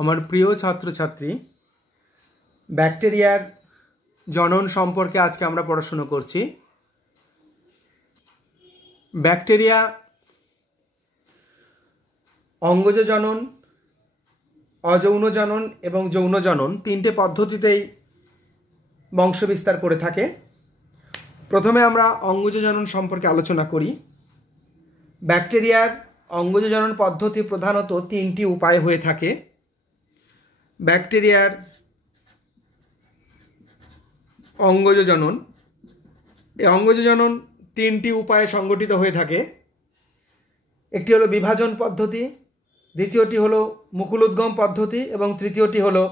আমার প্রিয় ছাত্রছাত্রী, ব্যাকটেরিয়ার জনন সম্পর্কে আজকে আমরা পড়াশোনা করছি। ব্যাকটেরিয়া অঙ্গজ জনন, অযৌন জনন এবং যৌন জনন তিনটে পদ্ধতিতেই বংশবিস্তার করে থাকে। প্রথমে আমরা অঙ্গজ জনন সম্পর্কে আলোচনা করি। ব্যাকটেরিয়ার অঙ্গজ জনন পদ্ধতি প্রধানত তিনটি উপায়ে হয়ে থাকে। ব্যাকটেরিয়ার অঙ্গজ জনন, এই অঙ্গজ জনন তিনটি উপায়ে সংগঠিত হয়ে থাকে। একটি হলো বিভাজন পদ্ধতি, দ্বিতীয়টি হলো মুকুলোদ্গম পদ্ধতি এবং তৃতীয়টি হলো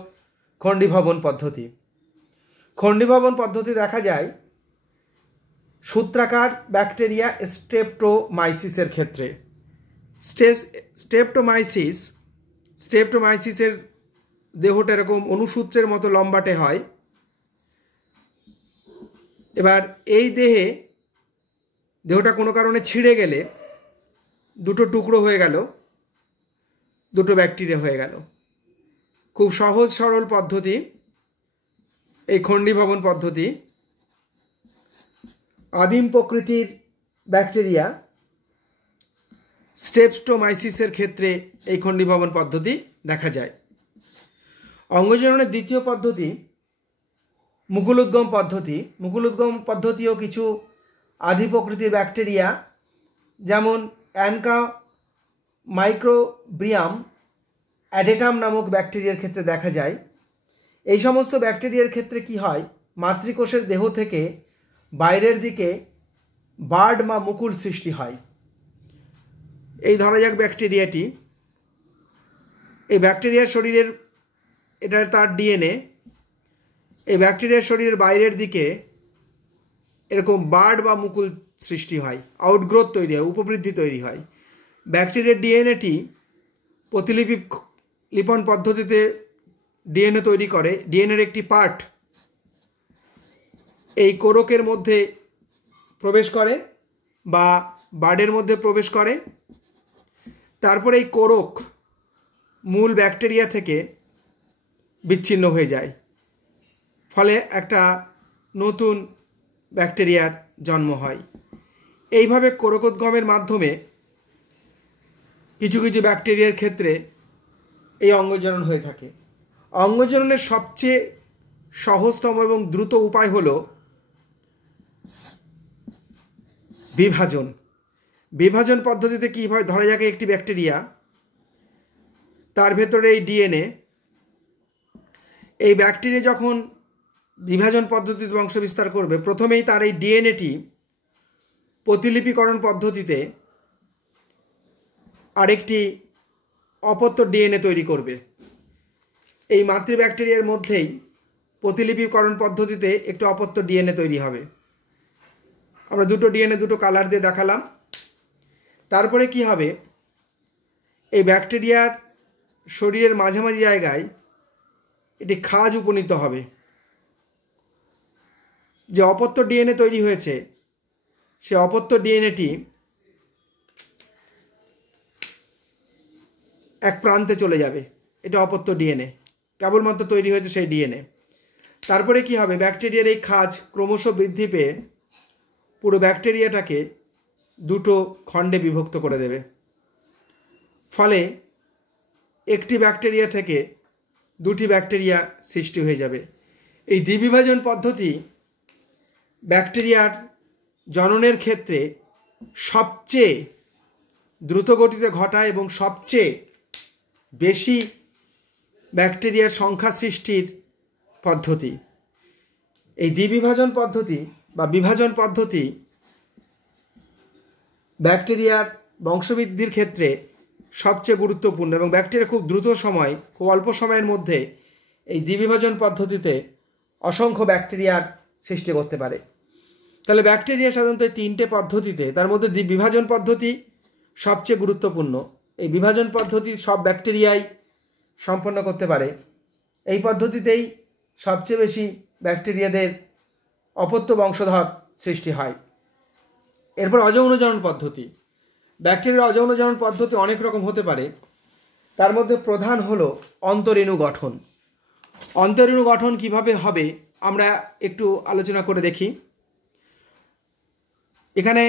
খণ্ডীভবন পদ্ধতি। খণ্ডীভবন পদ্ধতি দেখা যায় সূত্রাকার ব্যাকটেরিয়া স্ট্রেপ্টোমাইসিসের ক্ষেত্রে। স্ট্রেপ্টোমাইসিসের দেহটা এরকম অনুসূত্রের মতো লম্বাটে হয়। এবার এই দেহটা কোনো কারণে ছিঁড়ে গেলে দুটো টুকরো হয়ে গেল, দুটো ব্যাকটেরিয়া হয়ে গেল। খুব সহজ সরল পদ্ধতি এই খণ্ডীভবন পদ্ধতি। আদিম প্রকৃতির ব্যাকটেরিয়া স্ট্রেপ্টোমাইসিসের ক্ষেত্রে এই খণ্ডীভবন পদ্ধতি দেখা যায়। অঙ্গজননের দ্বিতীয় পদ্ধতি মুকুলোদ্গম পদ্ধতি। মুকুলোদ্গম পদ্ধতিও কিছু আদি প্রকৃতির ব্যাকটেরিয়া যেমন অ্যানকা মাইক্রোব্রিয়াম অ্যাডেটাম নামক ব্যাকটেরিয়ার ক্ষেত্রে দেখা যায়। এই সমস্ত ব্যাকটেরিয়ার ক্ষেত্রে কি হয়, মাতৃকোষের দেহ থেকে বাইরের দিকে বার্ড বা মুকুল সৃষ্টি হয়। এই ধরা যাক ব্যাকটেরিয়াটি, এই ব্যাকটেরিয়ার শরীরের, এটা তার ডিএনএ, এই ব্যাকটেরিয়ার শরীরের বাইরের দিকে এরকম বার্ড বা মুকুল সৃষ্টি হয়, আউটগ্রোথ তৈরি হয়, উপবৃদ্ধি তৈরি হয়। ব্যাকটেরিয়ার ডিএনএটি প্রতিলিপি লিপন পদ্ধতিতে ডিএনএ তৈরি করে। ডিএনএর একটি পার্ট এই কোরকের মধ্যে প্রবেশ করে বা বার্ডের মধ্যে প্রবেশ করে। তারপরে এই কোরক মূল ব্যাকটেরিয়া থেকে বিচ্ছিন্ন হয়ে যায়, ফলে একটা নতুন ব্যাকটেরিয়ার জন্ম হয়। এইভাবে কোরকোদ্গমের মাধ্যমে কিছু কিছু ব্যাকটেরিয়ার ক্ষেত্রে এই অঙ্গজনন হয়ে থাকে। অঙ্গজননের সবচেয়ে সহজতম এবং দ্রুত উপায় হলো বিভাজন। বিভাজন পদ্ধতিতে কী হয়, ধরা যাক একটি ব্যাকটেরিয়া, তার ভেতরে এই ডিএনএ, এই ব্যাকটেরিয়া যখন বিভাজন পদ্ধতিতে বংশবিস্তার করবে, প্রথমেই তার এই ডিএনএটি প্রতিলিপিকরণ পদ্ধতিতে আরেকটি অপত্য ডিএনএ তৈরি করবে। এই মাতৃ ব্যাকটেরিয়ার মধ্যেই প্রতিলিপিকরণ পদ্ধতিতে একটি অপত্য ডিএনএ তৈরি হবে। আমরা দুটো ডিএনএ দুটো কালার দিয়ে দেখালাম। তারপরে কি হবে, এই ব্যাকটেরিয়ার শরীরের মাঝামাঝি জায়গায় এটি খাঁজ উপনীত হবে। যে অপত্য ডিএনএ তৈরি হয়েছে, সে অপত্য ডিএনএটি এক প্রান্তে চলে যাবে। এটা অপত্য ডিএনএ, কেবলমাত্র তৈরি হয়েছে সেই ডিএনএ। তারপরে কি হবে, ব্যাকটেরিয়ার এই খাঁজ ক্রমশ বৃদ্ধি পেয়ে পুরো ব্যাকটেরিয়াটাকে দুটো খণ্ডে বিভক্ত করে দেবে। ফলে একটি ব্যাকটেরিয়া থেকে দুটি ব্যাকটেরিয়া সৃষ্টি হয়ে যাবে। এই দ্বিবিভাজন পদ্ধতি ব্যাকটেরিয়ার জননের ক্ষেত্রে সবচেয়ে দ্রুত গতিতে ঘটায় এবং সবচেয়ে বেশি ব্যাকটেরিয়ার সংখ্যা সৃষ্টির পদ্ধতি। এই দ্বিবিভাজন পদ্ধতি বা বিভাজন পদ্ধতি ব্যাকটেরিয়ার বংশবৃদ্ধির ক্ষেত্রে সবচেয়ে গুরুত্বপূর্ণ এবং ব্যাকটেরিয়া খুব দ্রুত সময়, খুব অল্প সময়ের মধ্যে এই দ্বিবিভাজন পদ্ধতিতে অসংখ্য ব্যাকটেরিয়ার সৃষ্টি করতে পারে। তাহলে ব্যাকটেরিয়া সাধারণত তিনটে পদ্ধতিতে, তার মধ্যে বিভাজন পদ্ধতি সবচেয়ে গুরুত্বপূর্ণ। এই বিভাজন পদ্ধতি সব ব্যাকটেরিয়াই সম্পন্ন করতে পারে। এই পদ্ধতিতেই সবচেয়ে বেশি ব্যাকটেরিয়াদের অপত্য বংশধর সৃষ্টি হয়। এরপর অযৌন জনন পদ্ধতি। ব্যাকটেরিয়ার অযৌন জনন পদ্ধতি অনেক রকম হতে পারে। তার মধ্যে প্রধান হলো অন্তরেণু গঠন। অন্তরেণু গঠন কিভাবে হবে আমরা একটু আলোচনা করে দেখি। এখানে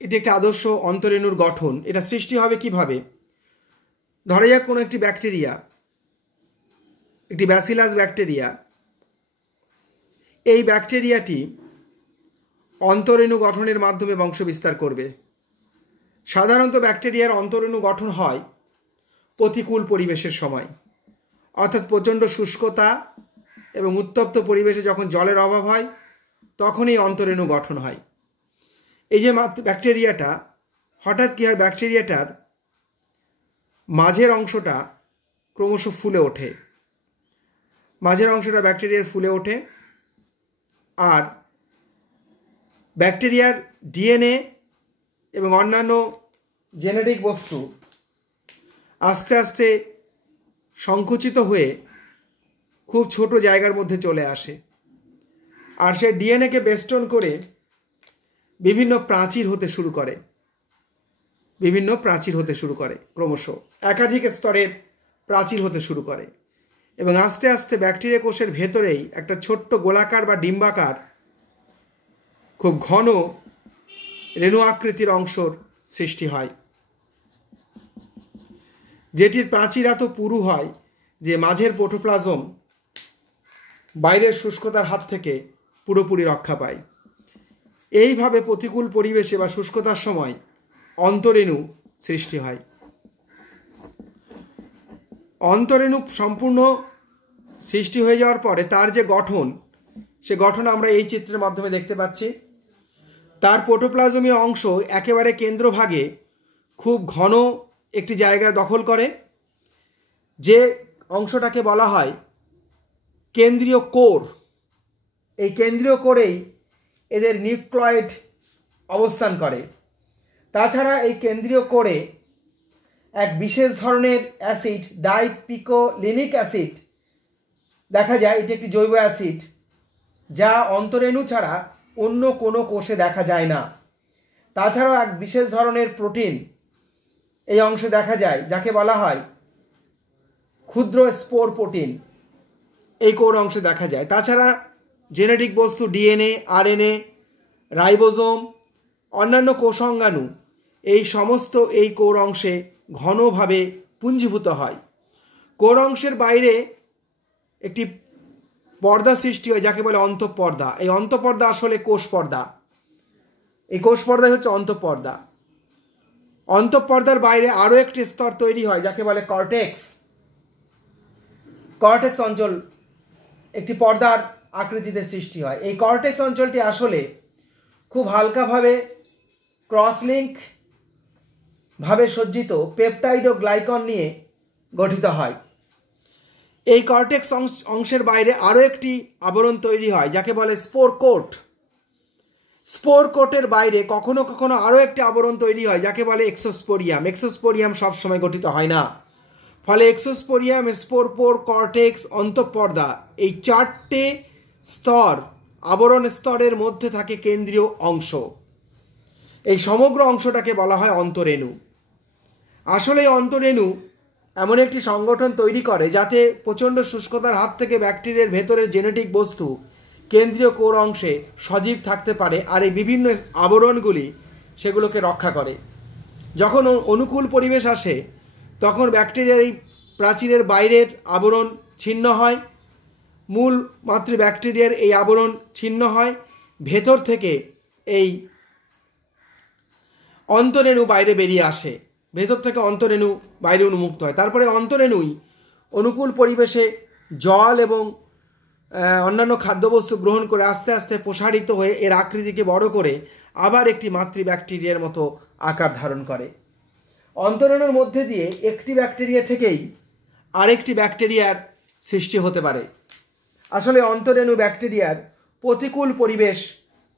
এটি একটি আদর্শ অন্তরেণুর গঠন। এটা সৃষ্টি হবে কিভাবে? ধরা যাক কোনো একটি ব্যাকটেরিয়া, একটি ব্যাসিলাস ব্যাকটেরিয়া, এই ব্যাকটেরিয়াটি অন্তরেণু গঠনের মাধ্যমে বংশ বিস্তার করবে। সাধারণত ব্যাকটেরিয়ার অন্তরেণু গঠন হয় প্রতিকূল পরিবেশের সময়, অর্থাৎ প্রচণ্ড শুষ্কতা এবং উত্তপ্ত পরিবেশে যখন জলের অভাব হয় তখনই অন্তরেণু গঠন হয়। এই যে ব্যাকটেরিয়াটা, হঠাৎ কী হয়, ব্যাকটেরিয়াটার মাঝের অংশটা ক্রমশ ফুলে ওঠে, মাঝের অংশটা ব্যাকটেরিয়ার ফুলে ওঠে, আর ব্যাকটেরিয়ার ডিএনএ এবং অন্যান্য জেনেটিক বস্তু আস্তে আস্তে সংকুচিত হয়ে খুব ছোট জায়গার মধ্যে চলে আসে, আর সে ডিএনএকে বেষ্টন করে বিভিন্ন প্রাচীর হতে শুরু করে, বিভিন্ন প্রাচীর হতে শুরু করে, ক্রমশ একাধিক স্তরের প্রাচীর হতে শুরু করে, এবং আস্তে আস্তে ব্যাকটেরিয়া কোষের ভেতরেই একটা ছোট্ট গোলাকার বা ডিম্বাকার খুব ঘন রেণু আকৃতির অংশর সৃষ্টি হয়, যেটির প্রাচীর এত পুরু হয় যে মাঝের প্রোটোপ্লাজম বাইরের শুষ্কতার হাত থেকে পুরোপুরি রক্ষা পায়। এইভাবে প্রতিকূল পরিবেশে বা শুষ্কতার সময় অন্তরেণু সৃষ্টি হয়। অন্তরেণু সম্পূর্ণ সৃষ্টি হয়ে যাওয়ার পরে তার যে গঠন, সে গঠন আমরা এই চিত্রের মাধ্যমে দেখতে পাচ্ছি। তার প্রোটোপ্লাজমীয় অংশ একেবারে কেন্দ্রভাগে খুব ঘন একটি জায়গা দখল করে, যে অংশটাকে বলা হয় কেন্দ্রীয় কোর। এই কেন্দ্রীয় কোরেই এদের নিউক্লিয়েড অবস্থান করে। তাছাড়া এই কেন্দ্রীয় কোরে এক বিশেষ ধরনের অ্যাসিড, ডাইপিকোলিনিক অ্যাসিড দেখা যায়। এটি একটি জৈব অ্যাসিড যা অন্তরেণু ছাড়া অন্য কোনো কোষে দেখা যায় না। তাছাড়াও এক বিশেষ ধরনের প্রোটিন এই অংশে দেখা যায়, যাকে বলা হয় ক্ষুদ্র স্পোর প্রোটিন, এই কোর অংশে দেখা যায়। তাছাড়া জেনেটিক বস্তু ডিএনএ, আরএনএ, রাইবোজোম, অন্যান্য কোষাঙ্গাণু, এই সমস্ত এই কোর অংশে ঘনভাবে পুঞ্জীভূত হয়। কোর অংশের বাইরে একটি পর্দা সৃষ্টি হয়, যাকে বলে অন্তঃপর্দা। এই অন্তঃপর্দা আসলে কোষ পর্দা। এই কোষ পর্দাই হচ্ছে অন্তঃপর্দা। অন্তঃপর্দার বাইরে আরও একটি স্তর তৈরি হয়, যাকে বলে কর্টেক্স। কর্টেক্স অঞ্চল একটি পর্দার আকৃতিতে সৃষ্টি হয়। এই কর্টেক্স অঞ্চলটি আসলে খুব হালকাভাবে ক্রসলিঙ্ক ভাবে সজ্জিত পেপটাইড ও গ্লাইকন নিয়ে গঠিত হয়। এই কর্টেক্স অংশের বাইরে আরও একটি আবরণ তৈরি হয়, যাকে বলে স্পোর কোট। স্পোর কোটের বাইরে কখনো কখনো আরও একটি আবরণ তৈরি হয়, যাকে বলে এক্সোস্পোরিয়াম। এক্সোস্পোরিয়াম সবসময় গঠিত হয় না। ফলে এক্সোস্পোরিয়াম, স্পোরপোর, কর্টেক্স, অন্তঃপর্দা, এই চারটে স্তর, আবরণ স্তরের মধ্যে থাকে কেন্দ্রীয় অংশ। এই সমগ্র অংশটাকে বলা হয় অন্তরেণু। আসলে অন্তরেণু এমন একটি সংগঠন তৈরি করে যাতে প্রচণ্ড শুষ্কতার হাত থেকে ব্যাকটেরিয়ার ভেতরের জেনেটিক বস্তু কেন্দ্রীয় কোর অংশে সজীব থাকতে পারে, আর এই বিভিন্ন আবরণগুলি সেগুলোকে রক্ষা করে। যখন অনুকূল পরিবেশ আসে তখন ব্যাকটেরিয়ার এই প্রাচীরের বাইরের আবরণ ছিন্ন হয়, মূল মাতৃ ব্যাকটেরিয়ার এই আবরণ ছিন্ন হয়, ভেতর থেকে এই অন্তরেণু বাইরে বেরিয়ে আসে, ভেতর থেকে অন্তরেণু বাইরে উন্মুক্ত হয়। তারপরে অন্তরেণুই অনুকূল পরিবেশে জল এবং অন্যান্য খাদ্যবস্তু গ্রহণ করে আস্তে আস্তে প্রসারিত হয়ে এর আকৃতিকে বড় করে আবার একটি মাতৃ ব্যাকটেরিয়ার মতো আকার ধারণ করে। অন্তরেণুর মধ্যে দিয়ে একটি ব্যাকটেরিয়া থেকেই আরেকটি ব্যাকটেরিয়ার সৃষ্টি হতে পারে। আসলে অন্তরেণু ব্যাকটেরিয়ার প্রতিকূল পরিবেশ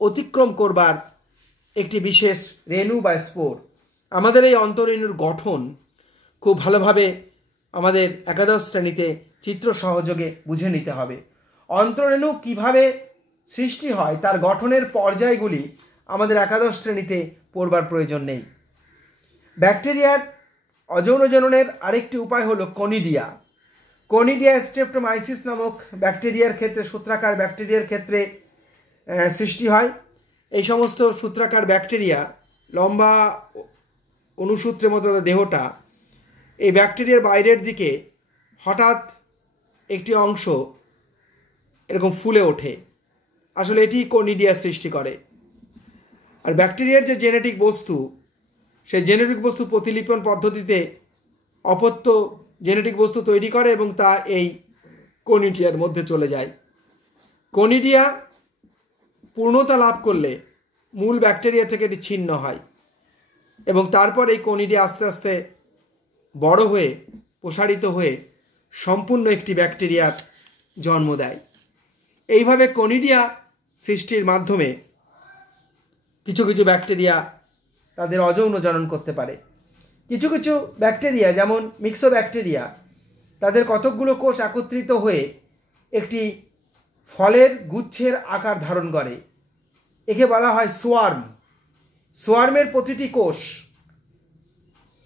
অতিক্রম করবার একটি বিশেষ রেণু বা স্পোর। আমাদের এই অন্তরেণুর গঠন খুব ভালোভাবে আমাদের একাদশ শ্রেণীতে চিত্র সহযোগে বুঝে নিতে হবে। অন্তরেণু কিভাবে সৃষ্টি হয় তার গঠনের পর্যায়গুলি আমাদের একাদশ শ্রেণীতে পড়বার প্রয়োজন নেই। ব্যাকটেরিয়ার অযৌন জননের আরেকটি উপায় হলো কনিডিয়া। কনিডিয়া স্ট্রেপ্টোমাইসিস নামক ব্যাকটেরিয়ার ক্ষেত্রে, সূত্রাকার ব্যাকটেরিয়ার ক্ষেত্রে সৃষ্টি হয়। এই সমস্ত সূত্রাকার ব্যাকটেরিয়া, লম্বা অনুসূত্রের মতো দেহটা, এই ব্যাকটেরিয়ার বাইরের দিকে হঠাৎ একটি অংশ এরকম ফুলে ওঠে, আসলে এটি কনিডিয়া সৃষ্টি করে। আর ব্যাকটেরিয়ার যে জেনেটিক বস্তু, সেই জেনেটিক বস্তু প্রতিলিপন পদ্ধতিতে অপত্য জেনেটিক বস্তু তৈরি করে এবং তা এই কনিডিয়ার মধ্যে চলে যায়। কনিডিয়া পূর্ণতা লাভ করলে মূল ব্যাকটেরিয়া থেকে এটি ছিন্ন হয় এবং তারপর এই কনিডিয়া আস্তে আস্তে বড় হয়ে প্রসারিত হয়ে সম্পূর্ণ একটি ব্যাকটেরিয়ার জন্ম দেয়। এইভাবে কনিডিয়া সৃষ্টির মাধ্যমে কিছু কিছু ব্যাকটেরিয়া তাদের অযৌন জনন করতে পারে। কিছু কিছু ব্যাকটেরিয়া, যেমন মিক্সো ব্যাকটেরিয়া, তাদের কতকগুলো কোষ একত্রিত হয়ে একটি ফলের গুচ্ছের আকার ধারণ করে। একে বলা হয় সোয়ার্ম। সোয়ার্মের প্রতিটি কোষ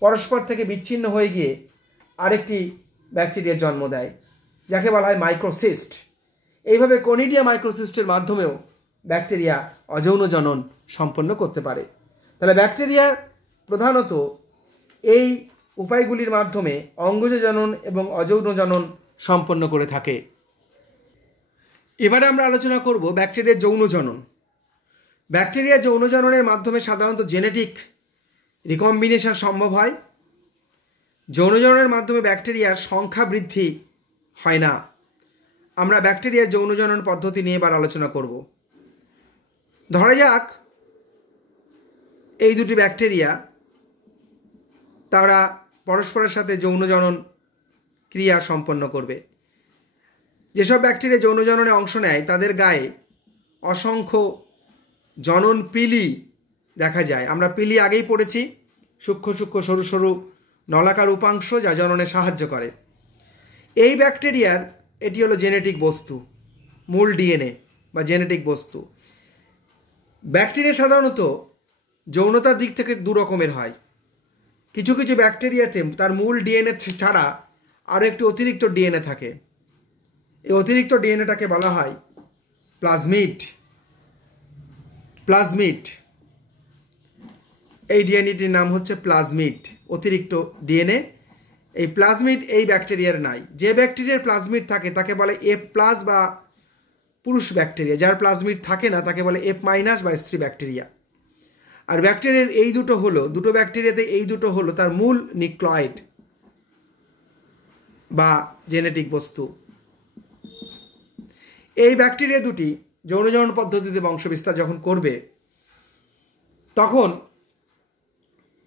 পরস্পর থেকে বিচ্ছিন্ন হয়ে গিয়ে আরেকটি ব্যাকটেরিয়ার জন্ম দেয়, যাকে বলা হয় মাইক্রোসিস্ট। এইভাবে কনিডিয়া মাইক্রোসিস্টের মাধ্যমেও ব্যাকটেরিয়া অযৌন জনন সম্পন্ন করতে পারে। তাহলে ব্যাকটেরিয়া প্রধানত এই উপায়গুলির মাধ্যমে অঙ্গজ জনন এবং অযৌন জনন সম্পন্ন করে থাকে। এবারে আমরা আলোচনা করব ব্যাকটেরিয়ার যৌন জনন। ব্যাকটেরিয়া যৌন জননের মাধ্যমে সাধারণত জেনেটিক রিকম্বিনেশন সম্ভব হয়। যৌন জননের মাধ্যমে ব্যাকটেরিয়ার সংখ্যা বৃদ্ধি হয় না। আমরা ব্যাকটেরিয়ার যৌন জনন পদ্ধতি নিয়ে এবার আলোচনা করব। ধরা যাক এই দুটি ব্যাকটেরিয়া, তারা পরস্পরের সাথে যৌন জনন ক্রিয়া সম্পন্ন করবে। যেসব ব্যাকটেরিয়া যৌন জননে অংশ নেয় তাদের গায়ে অসংখ্য জনন পিলি দেখা যায়। আমরা পিলি আগেই পড়েছি, সূক্ষ্ম সূক্ষ্ম সরু সরু নলাকার উপাংশ যা জননে সাহায্য করে। এই ব্যাকটেরিয়ার এটি হলো জেনেটিক বস্তু, মূল ডিএনএ বা জেনেটিক বস্তু। ব্যাকটেরিয়া সাধারণত যৌনতার দিক থেকে দু রকমের হয়। কিছু কিছু ব্যাকটেরিয়াতে তার মূল ডিএনএ ছাড়া আরও একটি অতিরিক্ত ডিএনএ থাকে। এই অতিরিক্ত ডিএনএটাকে বলা হয় প্লাজমিড। প্লাজমিড, এই ডিএনএটির নাম হচ্ছে প্লাজমিড, অতিরিক্ত ডিএনএ। এই প্লাজমিড এই ব্যাকটেরিয়ার নাই। যে ব্যাকটেরিয়ার প্লাজমিড থাকে তাকে বলে এফ প্লাস বা পুরুষ ব্যাকটেরিয়া। যার প্লাজমিড থাকে না তাকে বলে এফ মাইনাস বা স্ত্রী ব্যাকটেরিয়া। আর ব্যাকটেরিয়ার এই দুটো ব্যাকটেরিয়াতে এই দুটো হলো তার মূল নিউক্লিয়েড বা জেনেটিক বস্তু। এই ব্যাকটেরিয়া দুটি যৌন জনন পদ্ধতিতে বংশবিস্তার যখন করবে, তখন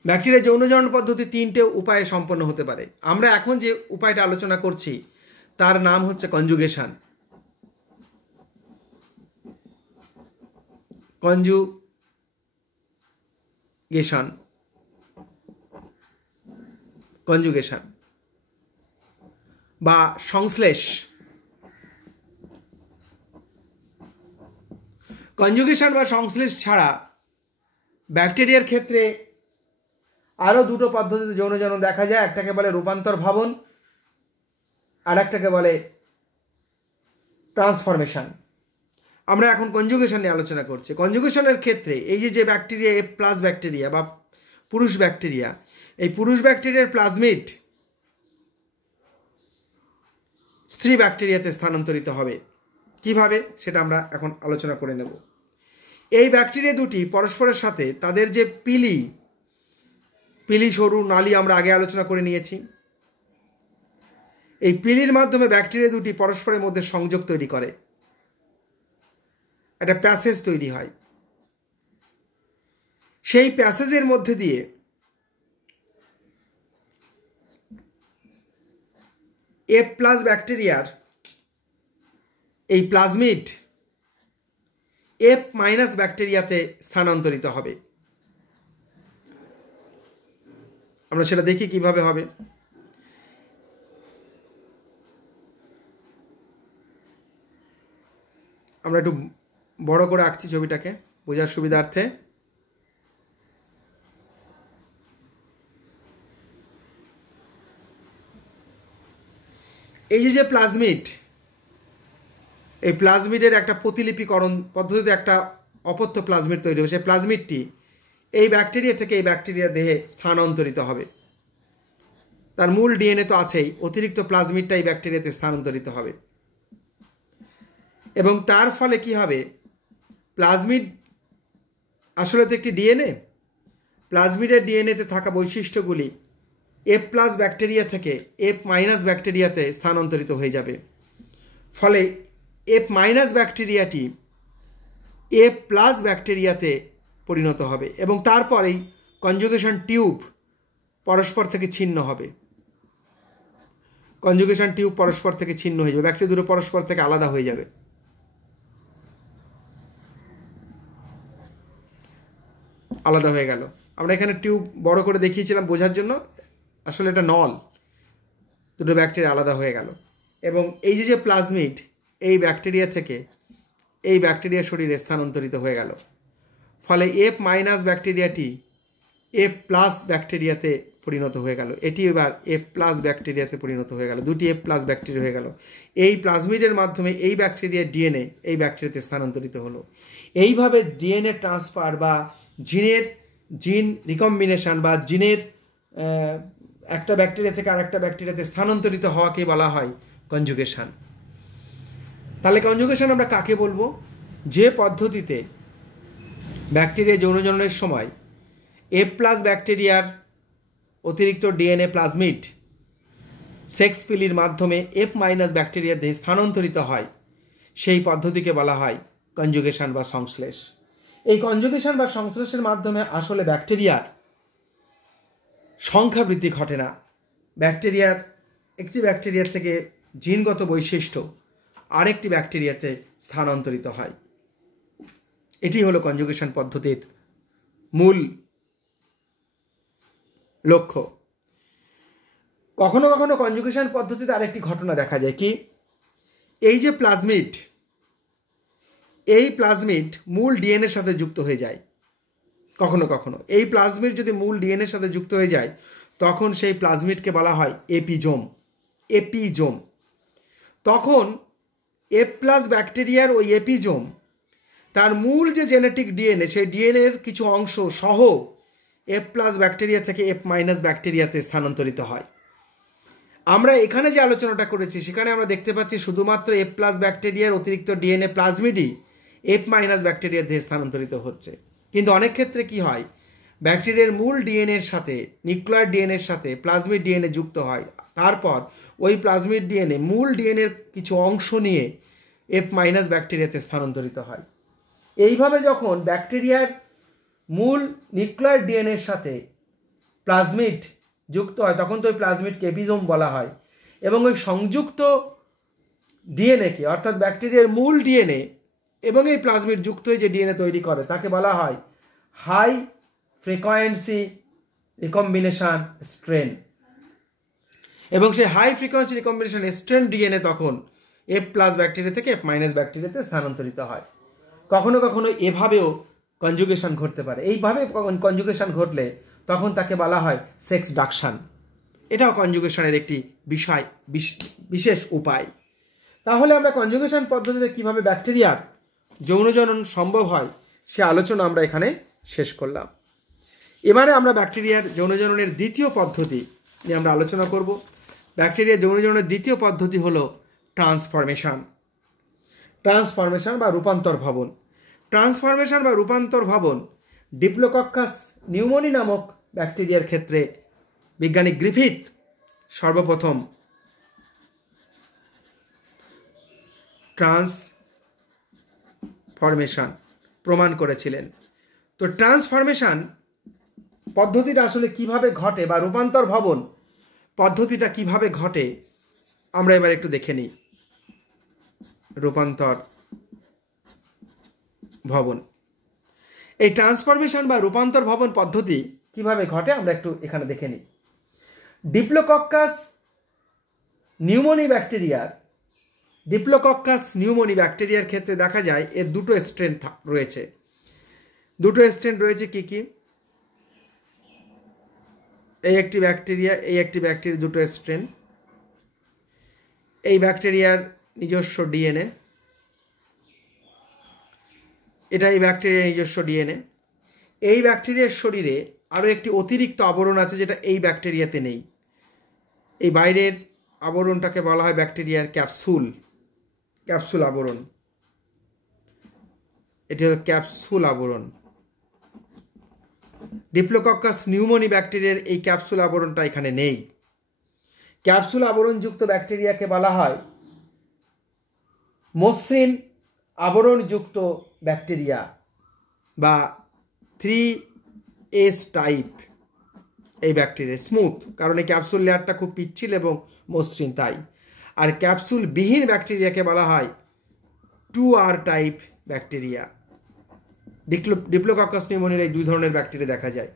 ব্যাকটেরিয়া যৌন জনন পদ্ধতি তিনটে উপায়ে সম্পন্ন হতে পারে। আমরা এখন যে উপায়টা আলোচনা করছি তার নাম হচ্ছে কনজুগেশন। কনজুগেশন বা সংশ্লেষ। কনজুগেশন বা সংশ্লেষ ছাড়া ব্যাকটেরিয়ার ক্ষেত্রে আরও দুটো পদ্ধতিতে যৌন জনন দেখা যায়। একটাকে বলে রূপান্তর ভবন, আর একটাকে বলে ট্রান্সফরমেশন। আমরা এখন কনজুগেশন নিয়ে আলোচনা করছি। কনজুগেশনের ক্ষেত্রে এই যে ব্যাকটেরিয়া এফ প্লাস ব্যাকটেরিয়া বা পুরুষ ব্যাকটেরিয়া, এই পুরুষ ব্যাকটেরিয়ার প্লাজমিড স্ত্রী ব্যাকটেরিয়াতে স্থানান্তরিত হবে। কিভাবে সেটা আমরা এখন আলোচনা করে নেব। এই ব্যাকটেরিয়া দুটি পরস্পরের সাথে তাদের যে পিলি সরু নালী আমরা আগে আলোচনা করে নিয়েছি, এই পিলির মাধ্যমে ব্যাকটেরিয়া দুটি পরস্পরের মধ্যে সংযোগ তৈরি করে, একটা প্যাসেজ তৈরি হয়। সেই প্যাসেজের মধ্যে দিয়ে এফ প্লাস ব্যাকটেরিয়ার এই প্লাজমিড এফ মাইনাস ব্যাকটেরিয়াতে স্থানান্তরিত হবে। আমরা সেটা দেখি কিভাবে হবে। আমরা একটু বড় করে আঁকছি ছবিটাকে বোঝার সুবিধার্থে। এই যে প্লাজমিড, এই প্লাজমিডের একটা প্রতিলিপিকরণ পদ্ধতিতে একটা অপত্য প্লাজমিড তৈরি হবে। সেই প্লাজমিডটি এই ব্যাকটেরিয়া থেকে এই ব্যাকটেরিয়া দেহে স্থানান্তরিত হবে। তার মূল ডিএনএ তো আছেই, অতিরিক্ত প্লাজমিডটা এই ব্যাকটেরিয়াতে স্থানান্তরিত হবে এবং তার ফলে কি হবে, প্লাজমিড আসলে তো একটি ডিএনএ, প্লাজমিডের ডিএনএতে থাকা বৈশিষ্ট্যগুলি এফ প্লাস ব্যাকটেরিয়া থেকে এফ মাইনাস ব্যাকটেরিয়াতে স্থানান্তরিত হয়ে যাবে। ফলে এফ মাইনাস ব্যাকটেরিয়াটি এফ প্লাস ব্যাকটেরিয়াতে পরিণত হবে এবং তারপরেই কনজুগেশন টিউব পরস্পর থেকে ছিন্ন হবে। কনজুগেশন টিউব পরস্পর থেকে ছিন্ন হয়ে যাবে, ব্যাকটেরিয়া দুটো পরস্পর থেকে আলাদা হয়ে যাবে। আলাদা হয়ে গেল। আমরা এখানে টিউব বড় করে দেখিয়েছিলাম বোঝার জন্য, আসলে এটা নল, দুটো ব্যাকটেরিয়া আলাদা হয়ে গেল এবং এই যে প্লাজমিড এই ব্যাকটেরিয়া থেকে এই ব্যাকটেরিয়া শরীরে স্থানান্তরিত হয়ে গেল। ফলে এফ মাইনাস ব্যাকটেরিয়াটি এফ প্লাস ব্যাকটেরিয়াতে পরিণত হয়ে গেল, এটি এবার এফ প্লাস ব্যাকটেরিয়াতে পরিণত হয়ে গেল, দুটি এফ প্লাস ব্যাকটেরিয়া হয়ে গেল। এই প্লাজমিডের মাধ্যমে এই ব্যাকটেরিয়ার ডিএনএ এই ব্যাকটেরিয়াতে স্থানান্তরিত হলো। এইভাবে ডিএনএ ট্রান্সফার বা জিন রিকম্বিনেশন বা জিনের একটা ব্যাকটেরিয়া থেকে আরেকটা ব্যাকটেরিয়াতে স্থানান্তরিত হওয়াকে বলা হয় কনজুগেশন। তাহলে কনজুগেশন আমরা কাকে বলবো? যে পদ্ধতিতে ব্যাকটেরিয়া যৌনজননের সময় এফ প্লাস ব্যাকটেরিয়ার অতিরিক্ত ডিএনএ প্লাজমিড সেক্স পিলির মাধ্যমে এফ মাইনাস ব্যাকটেরিয়ার দেহে স্থানান্তরিত হয়, সেই পদ্ধতিকে বলা হয় কনজুগেশন বা সংশ্লেষ। এই কনজুগেশন বা সংশ্লেষের মাধ্যমে আসলে ব্যাকটেরিয়ার সংখ্যা বৃদ্ধি ঘটে না, ব্যাকটেরিয়ার একটি ব্যাকটেরিয়া থেকে জিনগত বৈশিষ্ট্য আরেকটি ব্যাকটেরিয়াতে স্থানান্তরিত হয়। এটি হলো কনজুগেশন পদ্ধতির মূল লক্ষ্য। কখনো কখনো কনজুগেশন পদ্ধতিতে আরেকটি ঘটনা দেখা যায় কি, এই যে প্লাজমিড, এই প্লাজমিড মূল ডিএনএর সাথে যুক্ত হয়ে যায়। কখনো কখনো এই প্লাজমিড যদি মূল ডিএনএর সাথে যুক্ত হয়ে যায় তখন সেই প্লাজমিডকে বলা হয় এপিজোম। এপিজোম তখন এফ প্লাস ব্যাকটেরিয়ার ওই এপিজোম তার মূল যে জেনেটিক ডিএনএ সেই ডিএনএর কিছু অংশ সহ এফ প্লাস ব্যাকটেরিয়া থেকে এফ মাইনাস ব্যাকটেরিয়াতে স্থানান্তরিত হয়। আমরা এখানে যে আলোচনাটা করেছি সেখানে আমরা দেখতে পাচ্ছি শুধুমাত্র এফ প্লাস ব্যাকটেরিয়ার অতিরিক্ত ডিএনএ প্লাজমিডই এফ মাইনাস ব্যাকটেরিয়ার দেহে স্থানান্তরিত হচ্ছে। কিন্তু অনেক ক্ষেত্রে কি হয়, ব্যাকটেরিয়ার মূল ডিএনএর সাথে নিউক্লিয়ার ডিএনএর সাথে প্লাজমিড ডিএনএ যুক্ত হয়, তারপর ওই প্লাজমিড ডিএনএ মূল ডিএনএর কিছু অংশ নিয়ে এফ মাইনাস ব্যাকটেরিয়াতে স্থানান্তরিত হয়। এইভাবে যখন ব্যাকটেরিয়ার মূল নিউক্লিয়ার ডিএনএর সাথে প্লাজমিড যুক্ত হয় তখন তো ওই প্লাজমিডকে এপিজোম বলা হয় এবং ওই সংযুক্ত ডিএনএকে অর্থাৎ ব্যাকটেরিয়ার মূল ডিএনএ এবং এই প্লাজমিড যুক্ত হয়ে যে ডিএনএ তৈরি করে তাকে বলা হয় হাই ফ্রিকোয়েন্সি রিকম্বিনেশন স্ট্রেন। এবং সেই high frequency recombination strain DNA তখন এফ প্লাস ব্যাকটেরিয়া থেকে এফ মাইনাস ব্যাকটেরিয়াতে স্থানান্তরিত হয়। কখনো কখনো এভাবেও কনজুগেশন ঘটতে পারে। এইভাবে কনজুগেশন ঘটলে তখন তাকে বলা হয় সেক্স ডাকশন। এটাও কনজুগেশনের একটি বিশেষ উপায়। তাহলে আমরা কনজুগেশন পদ্ধতিতে কিভাবে ব্যাকটেরিয়ার যৌনজনন সম্ভব হয় সে আলোচনা আমরা এখানে শেষ করলাম। এবারে আমরা ব্যাকটেরিয়ার যৌনজননের দ্বিতীয় পদ্ধতি নিয়ে আমরা আলোচনা করব। ব্যাকটেরিয়ার যৌনজননের দ্বিতীয় পদ্ধতি হলো ট্রান্সফরমেশন। ট্রান্সফরমেশন বা রূপান্তর ভবন। ট্রান্সফরমেশন বা রূপান্তর ভবন ডিপ্লোকক্কাস নিউমোনি নামক ব্যাকটেরিয়ার ক্ষেত্রে বিজ্ঞানী গ্রিফিথ সর্বপ্রথম ট্রান্সফরমেশন প্রমাণ করেছিলেন। তো ট্রান্সফরমেশন পদ্ধতিটা আসলে কিভাবে ঘটে বা রূপান্তর ভবন পদ্ধতিটা কিভাবে ঘটে আমরা এবার একটু দেখে নিই। রূপান্তর ভবন, এই ট্রান্সফরমেশন বা রূপান্তর ভবন পদ্ধতি কিভাবে ঘটে আমরা একটু এখানে দেখে নিই। ডিপ্লোকক্কাস নিউমোনি ব্যাকটেরিয়ার ক্ষেত্রে দেখা যায় এর দুটো স্ট্রেন রয়েছে। দুটো স্ট্রেন রয়েছে কি কি? এই একটি ব্যাকটেরিয়া, এই একটি ব্যাকটেরিয়া, দুটো স্ট্রেন। এই ব্যাকটেরিয়ার নিজস্ব ডিএনএ, এটা এই ব্যাকটেরিয়ার নিজস্ব ডিএনএ। এই ব্যাকটেরিয়ার শরীরে আরও একটি অতিরিক্ত আবরণ আছে যেটা এই ব্যাকটেরিয়াতে নেই। এই বাইরের আবরণটাকে বলা হয় ব্যাকটেরিয়ার ক্যাপসুল, ক্যাপসুল আবরণ। এটি হলো ক্যাপসুল আবরণ। ডিপ্লোকক্কাস নিউমোনি ব্যাকটেরিয়ার এই ক্যাপসুল আবরণটা এখানে নেই। ক্যাপসুল আবরণযুক্ত ব্যাকটেরিয়াকে বলা হয় মসৃণ আবরণযুক্ত ব্যাকটেরিয়া বা 3S টাইপ। এই ব্যাকটেরিয়া স্মুথ, কারণ এই ক্যাপসুল লেয়ারটা খুব পিচ্ছিল এবং মসৃণ তাই। আর ক্যাপসুল বিহীন ব্যাকটেরিয়াকে বলা হয় 2R টাইপ ব্যাকটেরিয়া। ডিপ্লোকক্কাস নিউমোনির এই দুই ধরনের ব্যাকটেরিয়া দেখা যায়।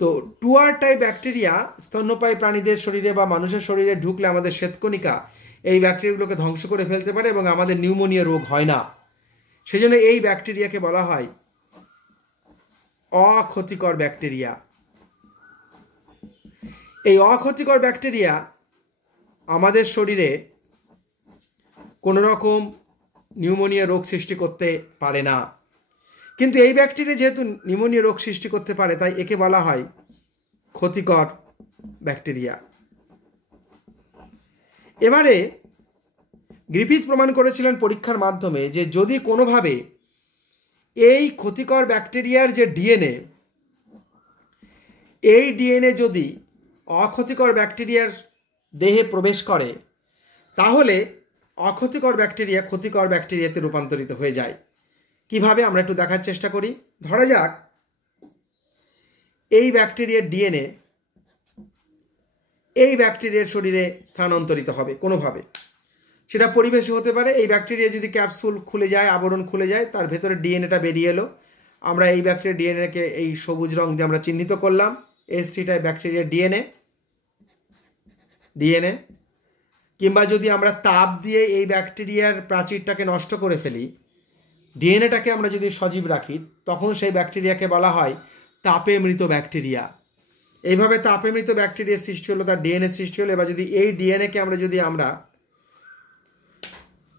তো 2R টাইপ ব্যাকটেরিয়া স্তন্যপায়ী প্রাণীদের শরীরে বা মানুষের শরীরে ঢুকলে আমাদের শ্বেতকণিকা এই ব্যাকটেরিয়াগুলোকে ধ্বংস করে ফেলতে পারে এবং আমাদের নিউমোনিয়া রোগ হয় না। সেজন্য এই ব্যাকটেরিয়াকে বলা হয় অক্ষতিকর ব্যাকটেরিয়া। এই অক্ষতিকর ব্যাকটেরিয়া আমাদের শরীরে কোনো রকম নিউমোনিয়া রোগ সৃষ্টি করতে পারে না, কিন্তু এই ব্যাকটেরিয়া যেহেতু নিউমোনিয়া রোগ সৃষ্টি করতে পারে তাই একে বলা হয় ক্ষতিকর ব্যাকটেরিয়া। এবারে গ্রিফিথ প্রমাণ করেছিলেন পরীক্ষার মাধ্যমে যে যদি কোনোভাবে এই ক্ষতিকর ব্যাকটেরিয়ার যে ডিএনএ, এই ডিএনএ যদি অক্ষতিকর ব্যাকটেরিয়ার দেহে প্রবেশ করে তাহলে অক্ষতিকর ব্যাকটেরিয়া ক্ষতিকর ব্যাকটেরিয়াতে রূপান্তরিত হয়ে যায়। কিভাবে আমরা একটু দেখার চেষ্টা করি। ধরা যাক এই ব্যাকটেরিয়ার ডিএনএ এই ব্যাকটেরিয়ার শরীরে স্থানান্তরিত হবে কোনোভাবে, সেটা পরিবেশে হতে পারে। এই ব্যাকটেরিয়া যদি ক্যাপসুল খুলে যায়, আবরণ খুলে যায়, তার ভেতরে ডিএনএটা বেরিয়ে এলো, আমরা এই ব্যাকটেরিয়ার ডিএনএকে এই সবুজ রং দিয়ে আমরা চিহ্নিত করলাম S3 টাইপ ব্যাকটেরিয়ার ডিএনএ। কিংবা যদি আমরা তাপ দিয়ে এই ব্যাকটেরিয়ার প্রাচীরটাকে নষ্ট করে ফেলি, ডিএনএটাকে আমরা যদি সজীব রাখি, তখন সেই ব্যাকটেরিয়াকে বলা হয় তাপে মৃত ব্যাকটেরিয়া। এইভাবে তাপে মৃত ব্যাকটেরিয়ার সৃষ্টি হলো, তার ডিএনএ সৃষ্টি হলো। এবার যদি এই ডিএনএকে আমরা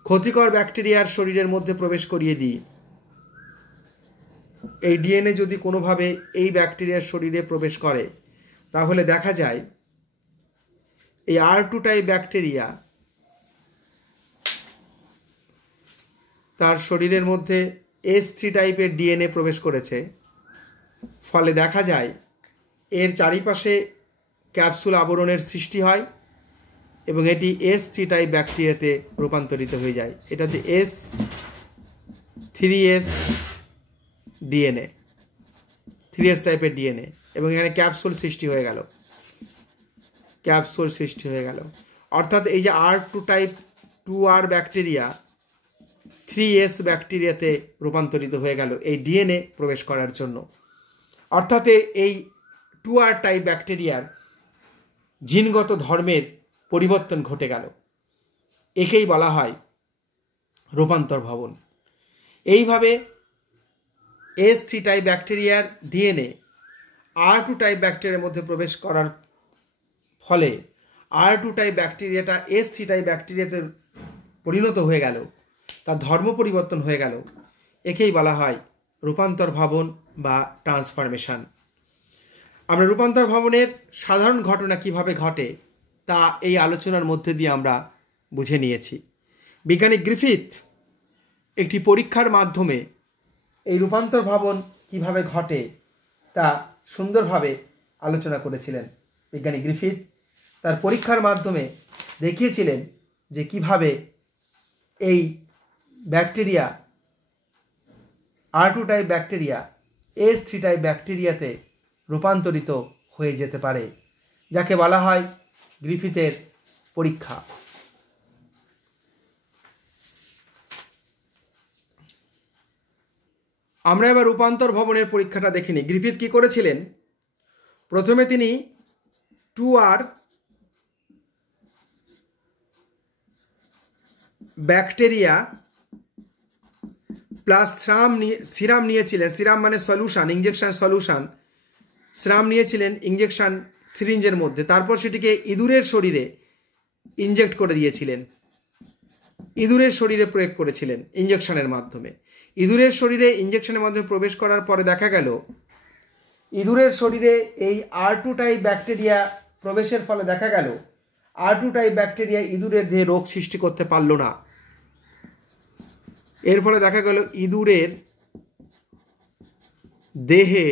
ক্ষতিকর ব্যাকটেরিয়ার শরীরের মধ্যে প্রবেশ করিয়ে দিই, এই ডিএনএ যদি কোনোভাবে এই ব্যাকটেরিয়ার শরীরে প্রবেশ করে, তাহলে দেখা যায় এই R2 টাইপ ব্যাকটেরিয়া তার শরীরের মধ্যে S3 টাইপের ডিএনএ প্রবেশ করেছে। ফলে দেখা যায় এর চারিপাশে ক্যাপসুল আবরণের সৃষ্টি হয় এবং এটি S3 টাইপ ব্যাকটেরিয়াতে রূপান্তরিত হয়ে যায়। এটা হচ্ছে S3S ডিএনএ, 3S টাইপের ডিএনএ, এবং এখানে ক্যাপসুল সৃষ্টি হয়ে গেল। অর্থাৎ এই যে R2 type 2R bacteria 3S ব্যাকটেরিয়াতে রূপান্তরিত হয়ে গেল এই ডিএনএ প্রবেশ করার জন্য। অর্থাৎ এই 2R টাইপ ব্যাকটেরিয়ার জিনগত ধর্মের পরিবর্তন ঘটে গেল। একেই বলা হয় রূপান্তর ভবন। এইভাবে S3 টাইপ ব্যাকটেরিয়ার ডিএনএ R2 টাইপ ব্যাকটেরিয়ার মধ্যে প্রবেশ করার ফলে R2 টাইপ ব্যাকটেরিয়াটা S3 টাইপ ব্যাকটেরিয়াতে পরিণত হয়ে গেল, তার ধর্ম পরিবর্তন হয়ে গেল। একেই বলা হয় রূপান্তর ভবন বা ট্রান্সফরমেশন। আমরা রূপান্তর ভবনের সাধারণ ঘটনা কিভাবে ঘটে তা এই আলোচনার মধ্যে দিয়ে আমরা বুঝে নিয়েছি। বিজ্ঞানী গ্রিফিথ একটি পরীক্ষার মাধ্যমে এই রূপান্তর ভবন কিভাবে ঘটে তা সুন্দরভাবে আলোচনা করেছিলেন। বিজ্ঞানী গ্রিফিথ তার পরীক্ষার মাধ্যমে দেখিয়েছিলেন যে কিভাবে এই bacteria R2 type bacteria S3 type ব্যাকটেরিয়াতে রূপান্তরিত হয়ে যেতে পারে, যাকে বলা হয় গ্রিফিথের পরীক্ষা। আমরা এবার রূপান্তর ভবনের পরীক্ষাটা দেখে নিই। গ্রিফিথ কি করেছিলেন? প্রথমে তিনি 2R ব্যাকটেরিয়া প্লাস সিরাম নিয়েছিলেন। সিরাম মানে সলিউশন, ইঞ্জেকশন সলিউশন। সিরাম নিয়েছিলেন ইঞ্জেকশন সিরিঞ্জের মধ্যে, তারপর সেটিকে ইঁদুরের শরীরে ইনজেক্ট করে দিয়েছিলেন। ইঁদুরের শরীরে প্রয়োগ করেছিলেন ইঞ্জেকশনের মাধ্যমে। ইঁদুরের শরীরে ইঞ্জেকশনের মাধ্যমে প্রবেশ করার পরে দেখা গেল ইঁদুরের শরীরে এই R2 টাইপ ব্যাকটেরিয়া প্রবেশের ফলে দেখা গেল R2 টাইপ ব্যাকটেরিয়া ইঁদুরের দেহে রোগ সৃষ্টি করতে পারল না। এর ফলে দেখা গেল ইঁদুরের দেহে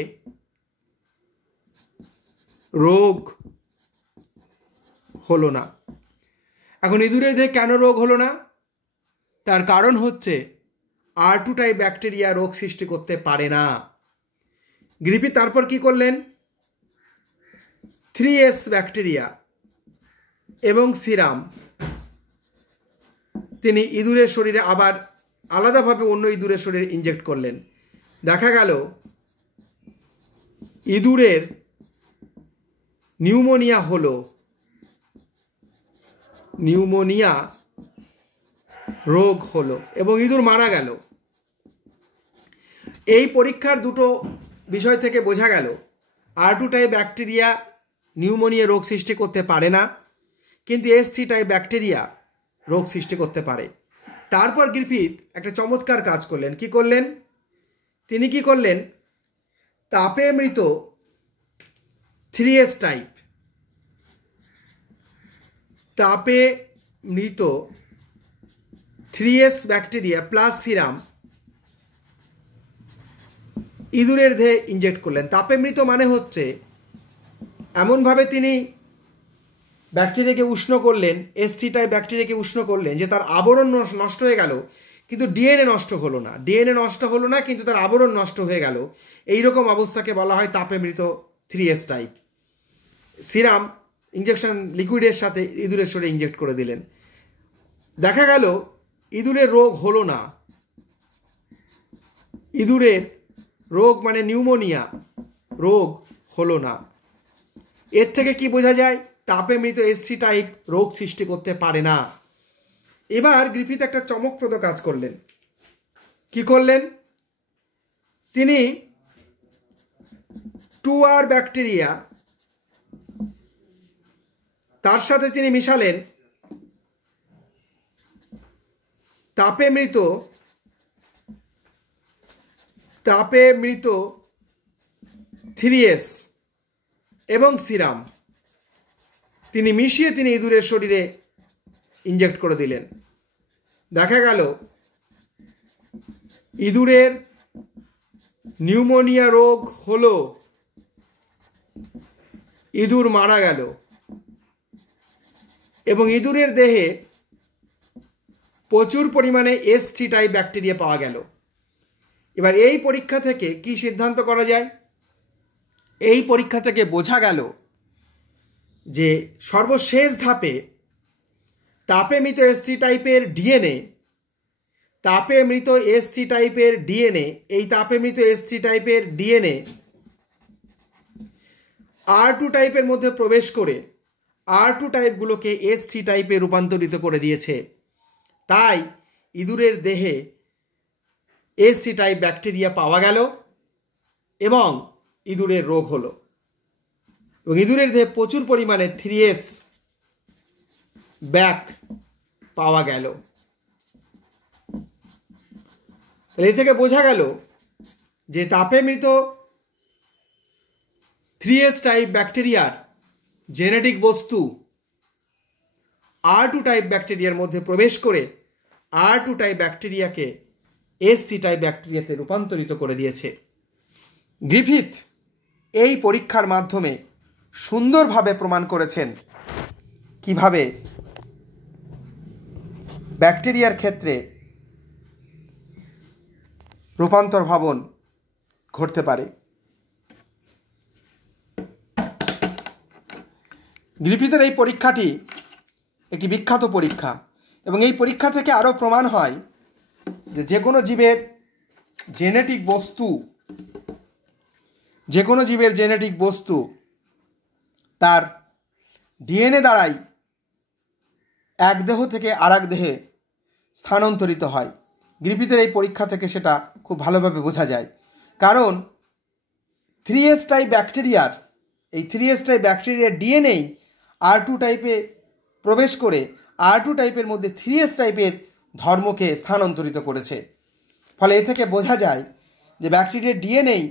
রোগ হলো না। এখন ইঁদুরের দেহে কেন রোগ হলো না? তার কারণ হচ্ছে R2 টাইপ ব্যাকটেরিয়া রোগ সৃষ্টি করতে পারে না। গ্রিফিথ তারপর কি করলেন? 3S ব্যাকটেরিয়া এবং সিরাম তিনি ইঁদুরের শরীরে আবার আলাদাভাবে অন্য ইঁদুরের শরীরে ইনজেক্ট করলেন। দেখা গেল ইঁদুরের নিউমোনিয়া হলো, নিউমোনিয়া রোগ হলো এবং ইঁদুর মারা গেল। এই পরীক্ষার দুটো বিষয় থেকে বোঝা গেল R2 টাইপ ব্যাকটেরিয়া নিউমোনিয়া রোগ সৃষ্টি করতে পারে না, কিন্তু S3 টাইপ ব্যাকটেরিয়া রোগ সৃষ্টি করতে পারে। তারপর গ্রিফিথ একটা চমৎকার কাজ করলেন। কি করলেন? তিনি কি করলেন? তাপে মৃত 3S টাইপ, তাপে মৃত 3S ব্যাকটেরিয়া প্লাস সিরাম ইঁদুরের দেহে ইনজেক্ট করলেন। তাপে মৃত মানে হচ্ছে এমনভাবে তিনি ব্যাকটেরিয়াকে উষ্ণ করলেন, S3 টাইপ ব্যাকটেরিয়াকে উষ্ণ করলেন যে তার আবরণ নষ্ট হয়ে গেল, কিন্তু ডিএনএ নষ্ট হলো না। ডিএনএ নষ্ট হলো না, কিন্তু তার আবরণ নষ্ট হয়ে গেল। এইরকম অবস্থাকে বলা হয় তাপে মৃত 3S টাইপ। সিরাম ইঞ্জেকশন লিকুইডের সাথে ইঁদুরের শরীরে ইনজেক্ট করে দিলেন। দেখা গেল ইঁদুরের রোগ হলো না। ইঁদুরের রোগ মানে নিউমোনিয়া রোগ হলো না। এর থেকে কি বোঝা যায়? তাপে মৃত S3 টাইপ রোগ সৃষ্টি করতে পারে না। এবার গ্রিফিথ একটা চমকপ্রদ কাজ করলেন। কি করলেন? তিনি 2R ব্যাকটেরিয়া তার সাথে তিনি মিশালেন তাপে মৃত 3S এবং সিরাম তিনি মিশিয়ে তিনি ইঁদুরের শরীরে ইনজেক্ট করে দিলেন। দেখা গেল ইঁদুরের নিউমোনিয়া রোগ হলো, ইঁদুর মারা গেল এবং ইঁদুরের দেহে প্রচুর পরিমাণে S3 টাইপ ব্যাকটেরিয়া পাওয়া গেল। এবার এই পরীক্ষা থেকে কি সিদ্ধান্ত করা যায়? এই পরীক্ষা থেকে বোঝা গেল যে সর্বশেষ ধাপে তাপে মৃত S3 টাইপের ডিএনএ, তাপে মৃত S3 টাইপের ডিএনএ, এই তাপে মৃত S3 টাইপের ডিএনএ R2 টাইপের মধ্যে প্রবেশ করে R2 টাইপগুলোকে S3 টাইপে রূপান্তরিত করে দিয়েছে। তাই ইঁদুরের দেহে S3 টাইপ ব্যাকটেরিয়া পাওয়া গেল এবং ইঁদুরের রোগ হলো এবং ইঁদুরের দেহে প্রচুর পরিমাণে 3S ব্যাক পাওয়া গেল। তাহলে এই থেকে বোঝা গেল যে তাপে মৃত 3S টাইপ ব্যাকটেরিয়ার জেনেটিক বস্তু R2 টাইপ ব্যাকটেরিয়ার মধ্যে প্রবেশ করে R2 টাইপ ব্যাকটেরিয়াকে S3 টাইপ ব্যাকটেরিয়াতে রূপান্তরিত করে দিয়েছে। গ্রিফিথ এই পরীক্ষার মাধ্যমে সুন্দরভাবে প্রমাণ করেছেন কিভাবে ব্যাকটেরিয়ার ক্ষেত্রে রূপান্তর ভাবন ঘটতে পারে। গ্রিফিথের এই পরীক্ষাটি একটি বিখ্যাত পরীক্ষা এবং এই পরীক্ষা থেকে আরও প্রমাণ হয় যে কোনো জীবের জেনেটিক বস্তু তার ডিএনএ দ্বারাই এক দেহ থেকে আরেক দেহে স্থানান্তরিত হয়। গ্রিফিথের এই পরীক্ষা থেকে সেটা খুব ভালোভাবে বোঝা যায়। কারণ 3S টাইপ ব্যাকটেরিয়ার ডিএনএ R2 টাইপে প্রবেশ করে R2 টাইপের মধ্যে 3S টাইপের ধর্মকে স্থানান্তরিত করেছে। ফলে এ থেকে বোঝা যায় যে ব্যাকটেরিয়ার ডিএনএই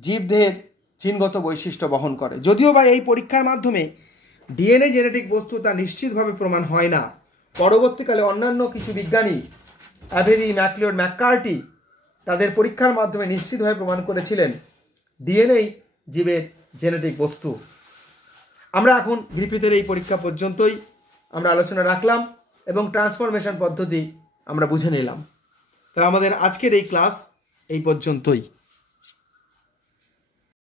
জীবদের জিনগত বৈশিষ্ট্য বহন করে। যদিও বা এই পরীক্ষার মাধ্যমে ডিএনএ জেনেটিক বস্তু তা নিশ্চিতভাবে প্রমাণ হয় না। পরবর্তীকালে অন্যান্য কিছু বিজ্ঞানী অ্যাভেরি, ম্যাকলিওড, ম্যাককার্টি তাদের পরীক্ষার মাধ্যমে নিশ্চিতভাবে প্রমাণ করেছিলেন ডিএনএই জীবের জেনেটিক বস্তু। আমরা এখন গ্রিফিথের এই পরীক্ষা পর্যন্তই আমরা আলোচনা রাখলাম এবং ট্রান্সফরমেশন পদ্ধতি আমরা বুঝে নিলাম। তাহলে আমাদের আজকের এই ক্লাস এই পর্যন্তই।